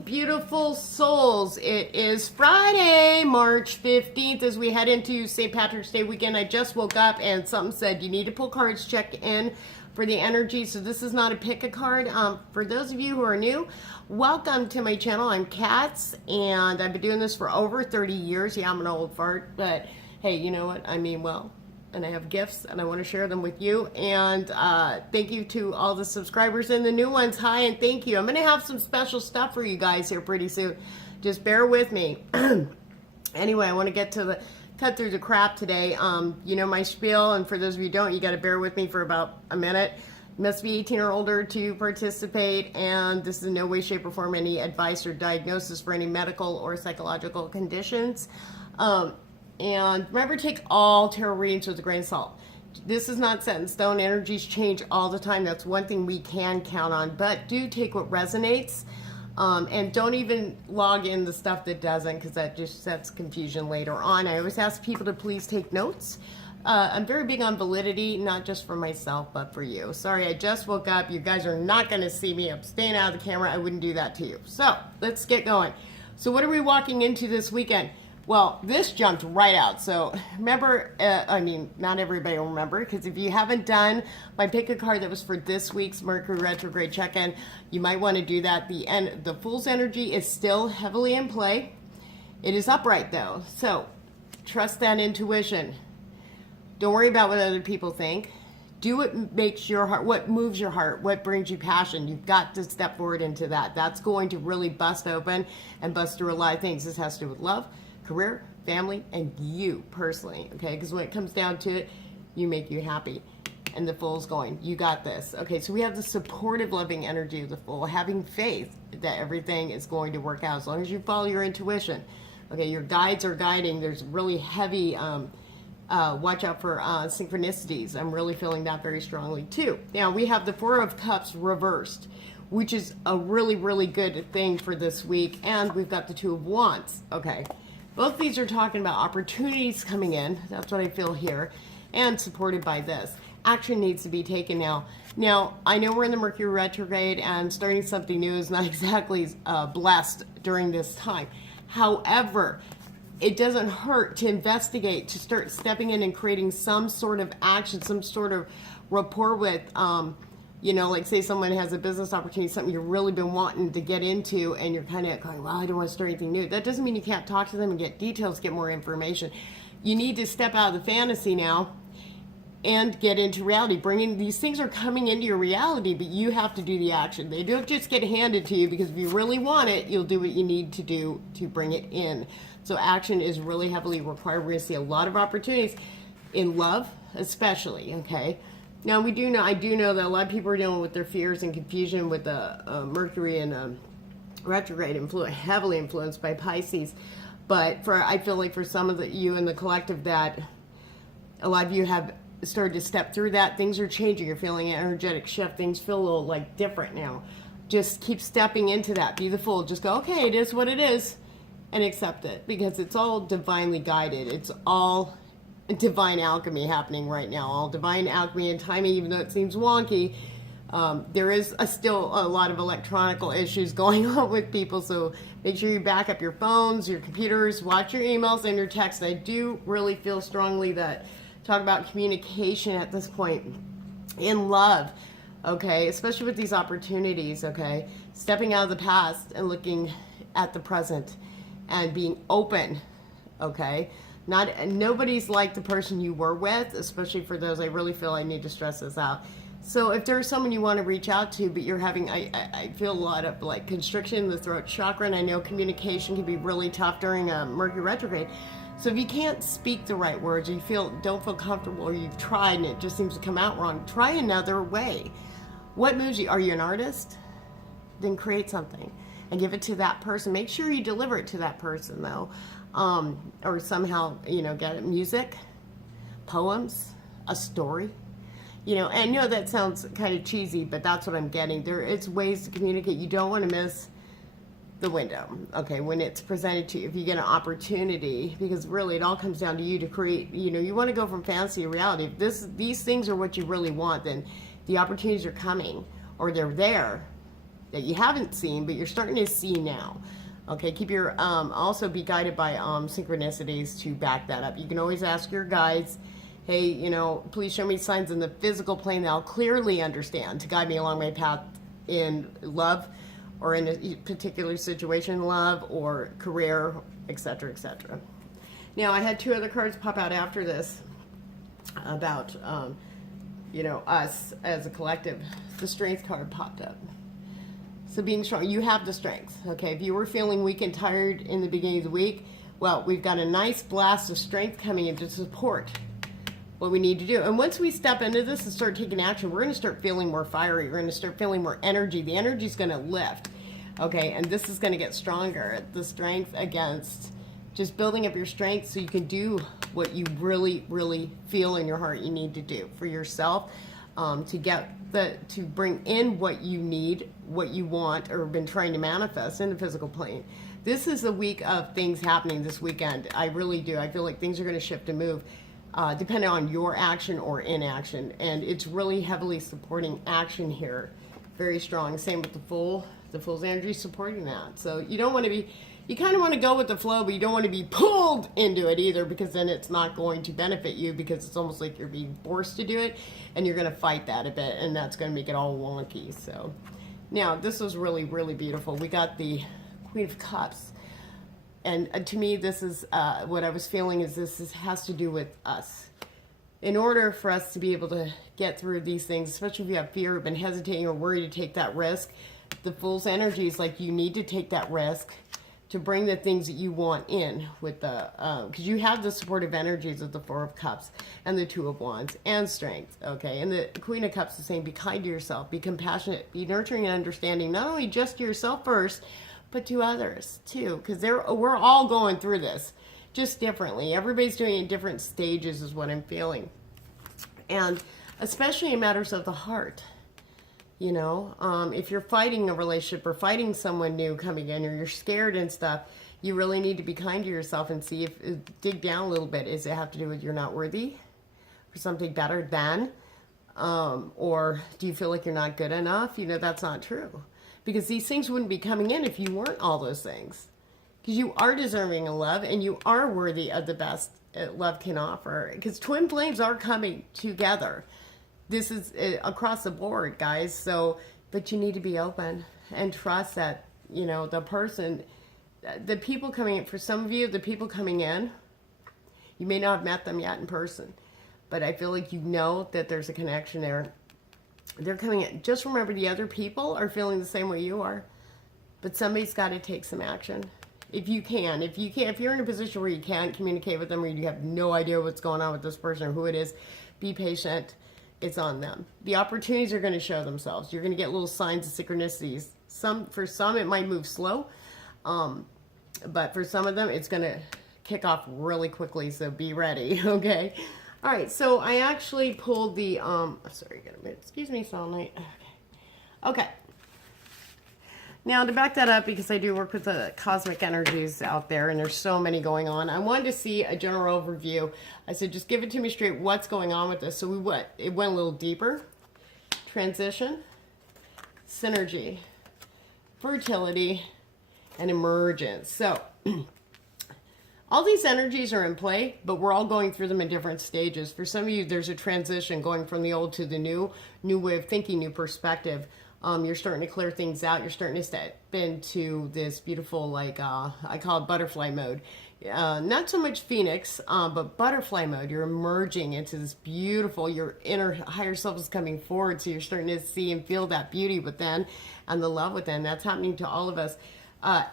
Beautiful souls, it is Friday, March 15th, as we head into St. Patrick's Day weekend. I just woke up and something said you need to pull cards, check in for the energy. So this is not a pick a card. For those of you who are new, welcome to my channel. I'm Catz, and I've been doing this for over 30 years. Yeah, I'm an old fart, but hey, you know what? I mean well. And I have gifts and I want to share them with you. And thank you to all the subscribers and the new ones. Hi, and thank you. I'm going to have some special stuff for you guys here pretty soon. Just bear with me. Anyway, I want to get to cut through the crap today. You know my spiel, and for those of you who don't, you got to bear with me for about a minute. You must be 18 or older to participate, and this is in no way, shape, or form any advice or diagnosis for any medical or psychological conditions. And remember, take all tarot readings with a grain of salt. This is not set in stone. Energies change all the time. That's one thing we can count on. But do take what resonates. And don't even log in the stuff that doesn't, because that just sets confusion later on. I always ask people to please take notes. I'm very big on validity, not just for myself, but for you. Sorry, I just woke up. You guys are not going to see me. I'm staying out of the camera. I wouldn't do that to you. So let's get going. So what are we walking into this weekend? Well, this jumped right out. So remember, I mean, not everybody will remember, because if you haven't done my pick a card that was for this week's Mercury retrograde check-in, you might want to do that. The Fool's energy is still heavily in play. It is upright though, so trust that intuition. Don't worry about what other people think. Do what makes your heart, what moves your heart, what brings you passion. You've got to step forward into that. That's going to really bust open and bust through a lot of things. This has to do with love, career, family, and you personally, okay? Because when it comes down to it, you make you happy. And the Fool's going, you got this. Okay, so we have the supportive, loving energy of the Fool, having faith that everything is going to work out as long as you follow your intuition. Okay, your guides are guiding. There's really heavy, watch out for synchronicities. I'm really feeling that very strongly too. Now, we have the Four of Cups reversed, which is a really, really good thing for this week. And we've got the Two of Wands, okay? Both these are talking about opportunities coming in. That's what I feel here. And supported by this. Action needs to be taken now. Now, I know we're in the Mercury retrograde, and starting something new is not exactly blessed during this time. However, it doesn't hurt to investigate, to start stepping in and creating some sort of action, some sort of rapport with, you know, like say someone has a business opportunity, something you've really been wanting to get into, and you're kind of going, well, I don't want to start anything new. That doesn't mean you can't talk to them and get details, get more information. You need to step out of the fantasy now and get into reality. These things are coming into your reality, but you have to do the action. They don't just get handed to you, because if you really want it, you'll do what you need to do to bring it in. So action is really heavily required. We're going to see a lot of opportunities in love, especially, okay? Now, I do know that a lot of people are dealing with their fears and confusion with the Mercury and retrograde heavily influenced by Pisces. But I feel like for some of you in the collective, that a lot of you have started to step through that. Things are changing. You're feeling an energetic shift. Things feel a little like different now. Just keep stepping into that. Be the Fool. Just go, okay, it is what it is, and accept it, because it's all divinely guided. It's all divine alchemy happening right now. All divine alchemy and timing, even though it seems wonky. There is still a lot of electronical issues going on with people, so make sure you back up your phones, your computers, watch your emails and your texts. I do really feel strongly that talk about communication at this point in love, okay, especially with these opportunities, okay, stepping out of the past and looking at the present and being open, okay. Nobody's like the person you were with, especially for those. I really feel I need to stress this out. So if there's someone you want to reach out to, but you're having, I feel a lot of like constriction in the throat chakra, and I know communication can be really tough during a Mercury retrograde. So if you can't speak the right words, or you don't feel comfortable, or you've tried and it just seems to come out wrong, try another way. What moves you? Are you an artist? Then create something and give it to that person. Make sure you deliver it to that person though. Or somehow, you know, get it. Music, poems, a story, you know. And I know that sounds kind of cheesy, but that's what I'm getting. It's ways to communicate. You don't want to miss the window, okay, when it's presented to you, if you get an opportunity, because really it all comes down to you to create, you know, you want to go from fantasy to reality. If these things are what you really want, then the opportunities are coming, or they're there. that you haven't seen, but you're starting to see now. Okay, keep your, also be guided by synchronicities to back that up. You can always ask your guides, hey, you know, please show me signs in the physical plane that I'll clearly understand to guide me along my path in love or in a particular situation, love or career, etc., etc. Now, I had two other cards pop out after this about, you know, us as a collective. The Strength card popped up. So being strong, you have the strength, okay? If you were feeling weak and tired in the beginning of the week, well, we've got a nice blast of strength coming in to support what we need to do. And once we step into this and start taking action, we're going to start feeling more fiery. We're going to start feeling more energy. The energy is going to lift, okay? And this is going to get stronger. The strength against just building up your strength so you can do what you really, really feel in your heart you need to do for yourself, to bring in what you need, what you want, or been trying to manifest in the physical plane. This is a week of things happening this weekend. I really do. I feel like things are going to shift and move, depending on your action or inaction. And it's really heavily supporting action here. Very strong. Same with the Fool. The Fool's energy supporting that. So you don't want to be, you kind of want to go with the flow, but you don't want to be pulled into it either, because then it's not going to benefit you, because it's almost like you're being forced to do it, and you're going to fight that a bit, and that's going to make it all wonky. So now this was really, really beautiful. We got the Queen of Cups, and to me, this is what I was feeling is has to do with us. In order for us to be able to get through these things, especially if you have fear, been hesitating or worried to take that risk, the Fool's energy is like you need to take that risk to bring the things that you want in with the, because you have the supportive energies of the Four of Cups and the Two of Wands and strength, okay? And the Queen of Cups is saying, be kind to yourself, be compassionate, be nurturing and understanding, not only just to yourself first, but to others too, because we're all going through this, just differently. Everybody's doing it in different stages is what I'm feeling. And especially in matters of the heart. You know, if you're fighting a relationship or fighting someone new coming in, or you're scared and stuff, you really need to be kind to yourself and see if, dig down a little bit. Does it have to do with you're not worthy for something better than, or do you feel like you're not good enough? You know, that's not true, because these things wouldn't be coming in if you weren't all those things, because you are deserving of love and you are worthy of the best love can offer, because twin flames are coming together. This is across the board, guys. So, but you need to be open and trust that, you know, the person, the people coming in, for some of you, the people coming in, you may not have met them yet in person, but I feel like you know that there's a connection there. They're coming in. Just remember, the other people are feeling the same way you are, but somebody's got to take some action. If you can, if you're in a position where you can't communicate with them, or you have no idea what's going on with this person or who it is, be patient. It's on them. The opportunities are going to show themselves. You're going to get little signs of synchronicities. For some, it might move slow, but for some of them, it's going to kick off really quickly. So be ready, okay? All right. So I actually pulled the. Sorry, excuse me, Sound Night. Okay. Now, to back that up, because I do work with the cosmic energies out there, and there's so many going on, I wanted to see a general overview. I said, just give it to me straight, what's going on with this? So it went a little deeper. Transition, synergy, fertility, and emergence. So, all these energies are in play, but we're all going through them in different stages. For some of you, there's a transition going from the old to the new way of thinking, new perspective. You're starting to clear things out. You're starting to step into this beautiful, like, I call it butterfly mode. Not so much Phoenix, but butterfly mode. You're emerging into this beautiful, your inner higher self is coming forward. So you're starting to see and feel that beauty within and the love within. That's happening to all of us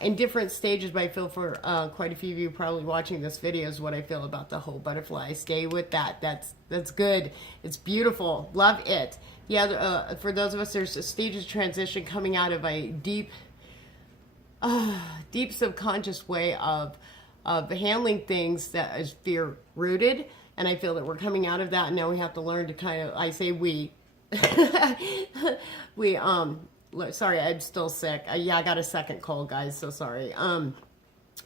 in different stages, but I feel for quite a few of you probably watching this video is what I feel about the whole butterfly. Stay with that. That's good. It's beautiful. Love it. Yeah, for those of us, there's a stage of transition coming out of a deep subconscious way of handling things that is fear rooted, and I feel that we're coming out of that, and now we have to learn to kind of, I say we, sorry, I'm still sick. Yeah, I got a second cold, guys, so sorry.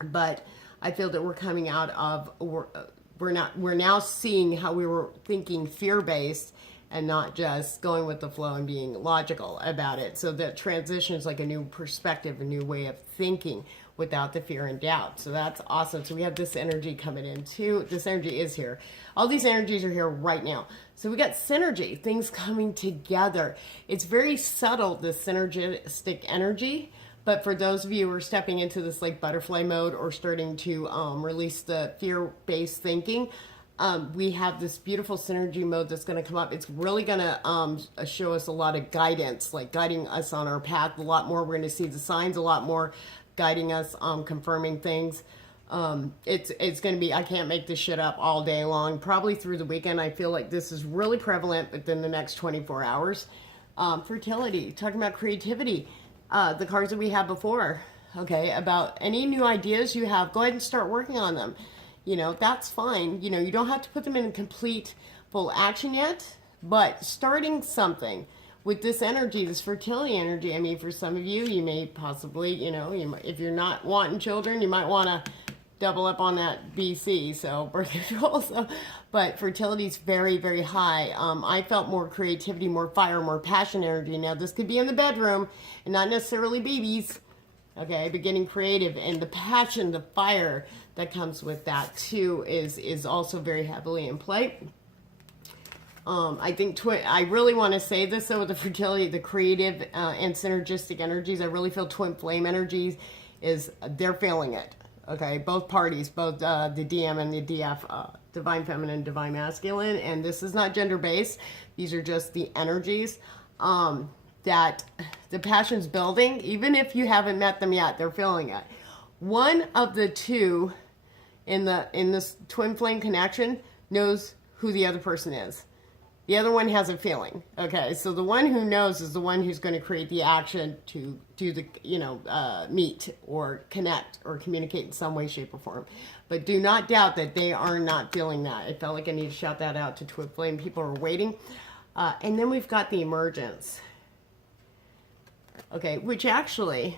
But I feel that we're coming out of, we're now seeing how we were thinking fear-based, and not just going with the flow and being logical about it. So that transition is like a new perspective, a new way of thinking without the fear and doubt. So that's awesome. So we have this energy coming in too. This energy is here. All these energies are here right now. So we got synergy, things coming together. It's very subtle, this synergistic energy. But for those of you who are stepping into this like butterfly mode or starting to release the fear-based thinking, we have this beautiful synergy mode that's going to come up. It's really going to show us a lot of guidance, like guiding us on our path a lot more. We're going to see the signs a lot more, guiding us, confirming things. It's going to be, I can't make this shit up all day long. Probably through the weekend, I feel like this is really prevalent within the next 24 hours. Fertility, talking about creativity. The cards that we had before, okay, about any new ideas you have, go ahead and start working on them. You know, that's fine. You know, you don't have to put them in complete full action yet, but starting something with this energy, this fertility energy, I mean, for some of you, you may possibly, you know, if you're not wanting children, you might want to double up on that BC, so birth control. So, but fertility is very, very high. I felt more creativity, more fire, more passion energy. Now, this could be in the bedroom and not necessarily babies, okay, but getting creative, and the passion, the fire that comes with that too is also very heavily in play. I think I really want to say this though, with the fertility, the creative and synergistic energies, I really feel twin flame energies they're feeling it. Okay, both parties, both the DM and the DF, divine feminine, divine masculine, and this is not gender based. These are just the energies that the passion's building. Even if you haven't met them yet, they're feeling it. One of the two in this twin flame connection knows who the other person is. The other one has a feeling. Okay, so the one who knows is the one who's going to create the action to do the, meet or connect or communicate in some way, shape, or form. But do not doubt that they are not feeling that. I felt like I need to shout that out to twin flame. People are waiting. And then we've got the emergence. Okay, which actually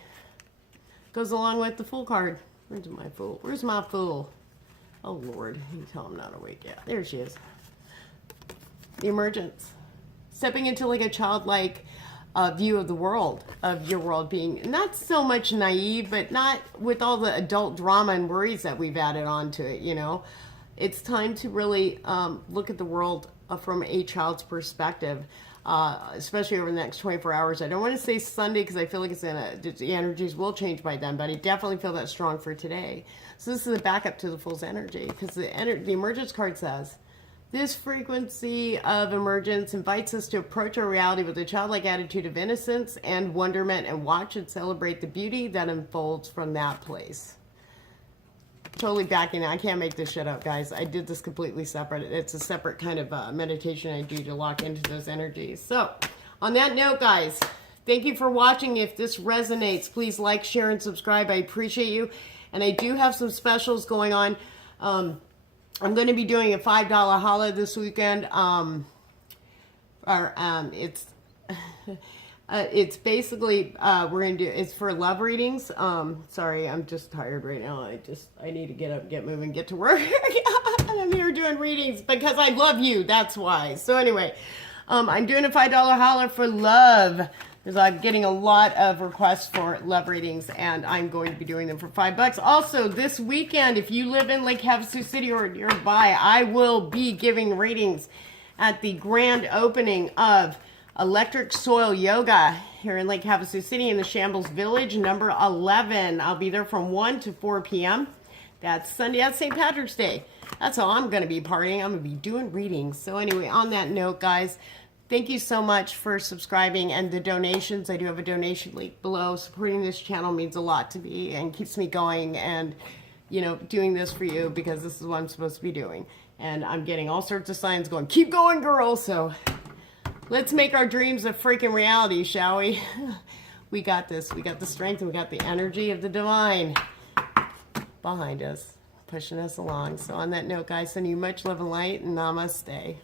goes along with the Fool card. Where's my Fool? Where's my Fool? Oh, Lord. You tell I'm not awake yet. There she is. The emergence. Stepping into like a childlike view of the world, of your world being not so much naive, but not with all the adult drama and worries that we've added on to it, you know. It's time to really look at the world from a child's perspective, especially over the next 24 hours. I don't want to say Sunday because I feel like the energies will change by then, but I definitely feel that strong for today. So this is a backup to the Fool's energy, because the emergence card says, this frequency of emergence invites us to approach our reality with a childlike attitude of innocence and wonderment, and watch and celebrate the beauty that unfolds from that place. Totally backing. I can't make this shit up, guys. I did this completely separate. It's a separate kind of meditation I do to lock into those energies. So, on that note, guys, thank you for watching. If this resonates, please like, share, and subscribe. I appreciate you. And I do have some specials going on. I'm going to be doing a $5 holla this weekend. It's basically it's for love readings. Sorry, I'm just tired right now. I need to get up, get moving, get to work. I'm here doing readings because I love you. That's why. So anyway, I'm doing a $5 holla for love, because I'm getting a lot of requests for love readings, and I'm going to be doing them for $5. Also, this weekend, if you live in Lake Havasu City or nearby, I will be giving readings at the grand opening of Electric Soil Yoga here in Lake Havasu City in the Shambles Village, number 11. I'll be there from 1 to 4 p.m. That's Sunday. That's St. Patrick's Day. That's how I'm going to be partying. I'm going to be doing readings. So anyway, on that note, guys, thank you so much for subscribing and the donations. I do have a donation link below. Supporting this channel means a lot to me and keeps me going and, doing this for you, because this is what I'm supposed to be doing. And I'm getting all sorts of signs going, keep going, girl. So let's make our dreams a freaking reality, shall we? We got this. We got the strength and we got the energy of the divine behind us, pushing us along. So on that note, guys, sending you much love and light, and namaste.